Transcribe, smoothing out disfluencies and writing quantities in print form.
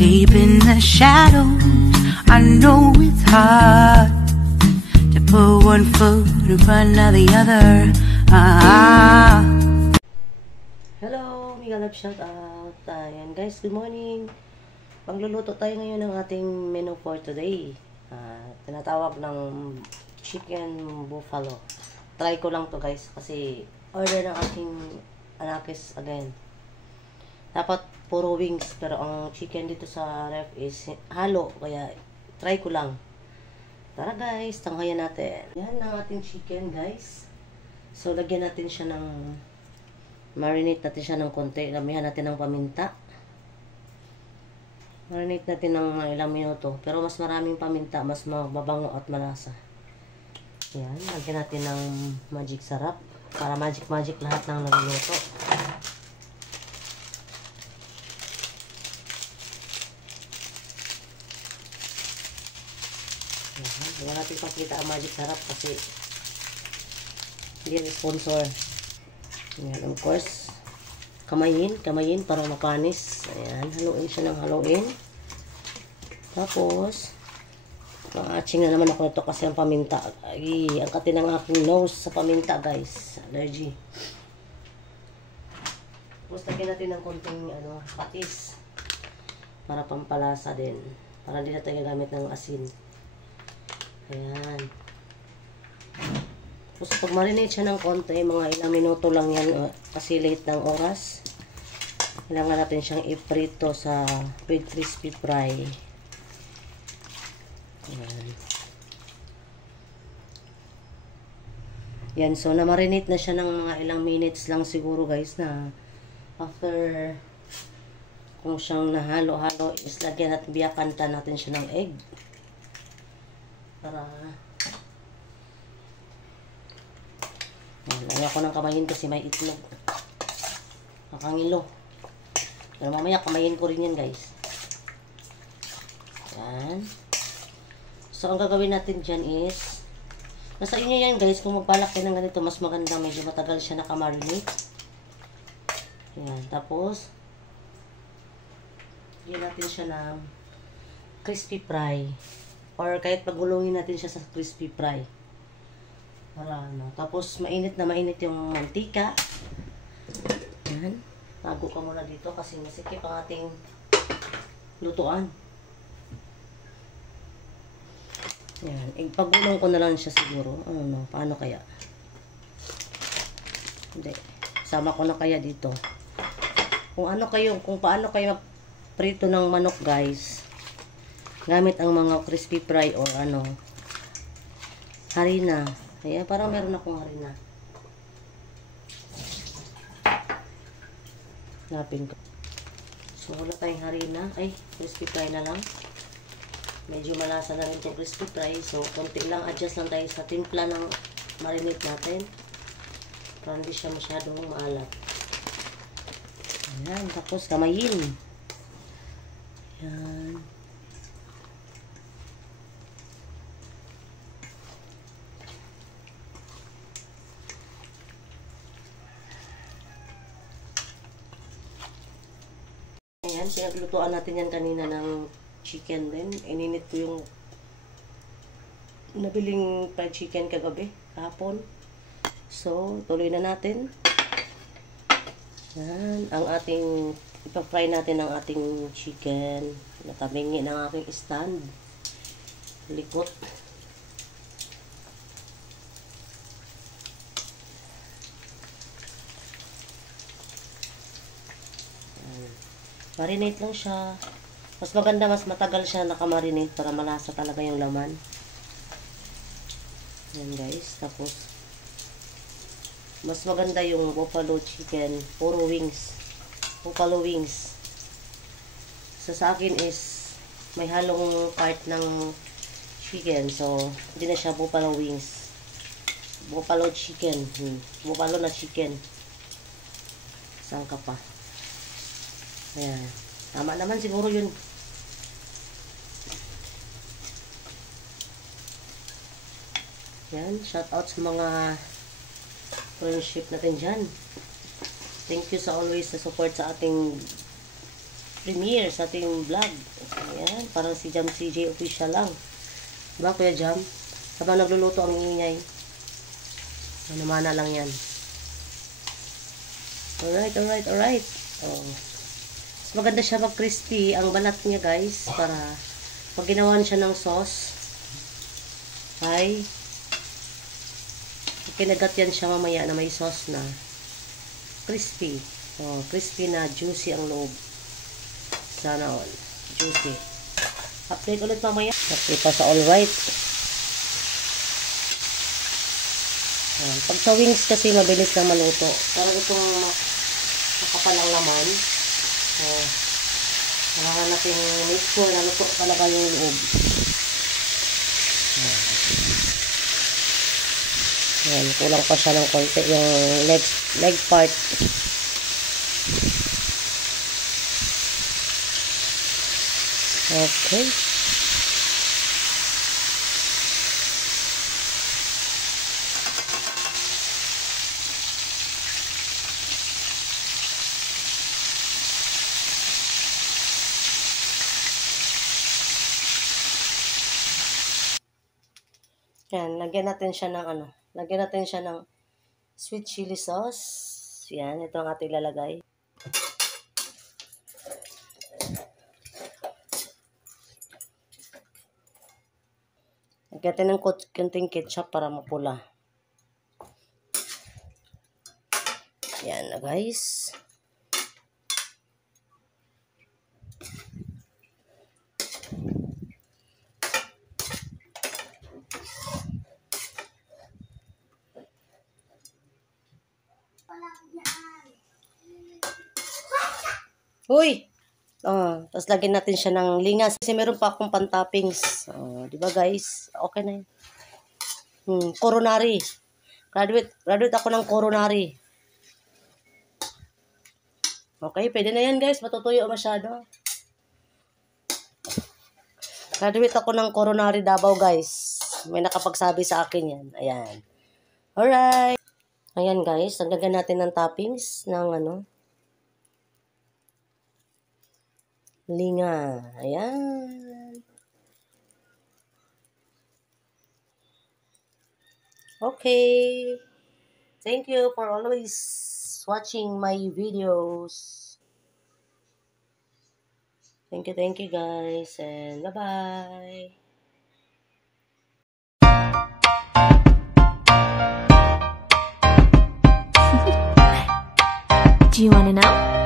Deep in the shadows, I know it's hard to put one foot in front of the other. Hello, Mega Love shout out. Ayan guys, good morning. Magluluto tayo ngayon ng ating menu for today. Tinatawag ng chicken buffalo. Try ko lang to guys kasi order ng aking anakis again. Dapat puro wings pero ang chicken dito sa ref is halo kaya try ko lang. Tara guys, tanghayan natin. Yan ang ating chicken guys. So lagyan natin siya ng marinate natin siya ng konti. Lamihan natin ng paminta. Marinate natin ng ilang minuto. Pero mas maraming paminta, mas mababango at malasa. Yan, lagyan natin ng magic sarap. Para magic lahat ng naluluto. Yan, wala natin pakita ang magic sarap kasi hindi sponsor. Ayan, of course, kamayin para mapanis. Ayan, haluin siya ng haluin. Tapos, ma-atching na naman ako ito kasi ang paminta. Ay, ang kati ng aking nose sa paminta, guys. Allergy. Tapos, lagyan natin ng konting patis. Para pampalasa din. Para hindi na tayo gamit ng asin. Ayan. Tapos pag marinate siya ng konti, mga ilang minuto lang yan kasi late ng oras. Kailangan natin siyang iprito sa with crispy fry. Ayan. Yan, so na-marinate na siya ng mga ilang minutes lang siguro guys na after kung siyang nahalo-halo is lagyan natin, biyakanta natin siya ng egg. Para lagyan ko ng kamayin kasi may itlog. Makangilo. Pero mamaya kamayin ko rin yan guys. Yan. So ang gagawin natin dyan is nasa inyo yan guys. Kung magbalak kayo ng ganito mas maganda. Medyo matagal siya nakamarinate. Yan. Tapos yan natin siya ng crispy fry. Or kahit pagulungin natin siya sa crispy fry. Para tapos mainit na mainit yung mantika. Yan. Tago ka muna dito kasi masikip ang ating lutuan. Yan. Ipagulong ko na lang siya siguro. Paano kaya? Hindi. Sama ko na kaya dito. Kung paano kayo prito ng manok guys. Gamit ang mga crispy fry or harina. Ayan, parang meron akong harina. Lapin ko. So, wala tayong harina. Ay, crispy fry na lang. Medyo malasa na rin itong crispy fry. So, konti lang. Adjust lang tayo sa timpla ng marinate natin. Para hindi siya masyadong maalat. Ayan, tapos kamayin. Ayan. Ayan, pinaglutuan natin yan kanina ng chicken din. Ininit ko yung nabiling fried chicken kagabi, kahapon. So, tuloy na natin. Yan, ang ating, ipa-fry natin ang ating chicken. Natabingi ng aking stand. Likot. Marinate lang siya. Mas maganda, mas matagal siya nakamarinate para malasa talaga yung laman. Yan guys. Tapos, mas maganda yung buffalo chicken. Puro wings. Buffalo wings. So, sa akin is, may halong part ng chicken. So, hindi na siya buffalo wings. Buffalo chicken. Buffalo na chicken. Saan ka pa? Ayan. Tama naman siguro yun. Yan. Shout out sa mga friendship natin dyan. Thank you sa always sa support sa ating premiere sa ating vlog. Ayan, parang si Jam CJ official lang. Diba, Kuya Jam? Habang nagluluto ang ingay. Namana lang yan. Alright, alright, alright. Oh. Mas maganda siya mag-crispy ang balat niya, guys, para pag ginawan siya ng sauce, ay kinagat yan siya mamaya na may sauce na crispy. Oh, crispy na juicy ang loob. Sana all. Juicy. Update ulit mamaya. Nakita sa alright. Pag sa wings kasi mabilis lang maluto. Parang itong makapalang laman. Oh, kailangan natin make sure na luto talaga yung loob. Ayan, kulang pa siya ng konti yung leg part. Okay. Yan, lagyan natin siya ng ano, lagyan natin siya ng sweet chili sauce. Yan, ito ang ating lalagay. Lagyan natin ng kunting ketchup para mapula. Yan na, guys. Uy! Tapos lagyan natin siya ng lingas. Kasi meron pa akong pan-toppings. Di ba, guys? Okay na yun. Coronary. Graduate ako ng coronary. Okay, pwede na yan, guys. Matutuyo masyado. Graduate ako ng coronary Davao, guys. May nakapagsabi sa akin yan. Ayan. Alright. Ayan, guys. Lagyan natin ng toppings ng ano. Linga. Ayan. Okay. Thank you for always watching my videos. Thank you guys. And bye-bye. Do you want to know?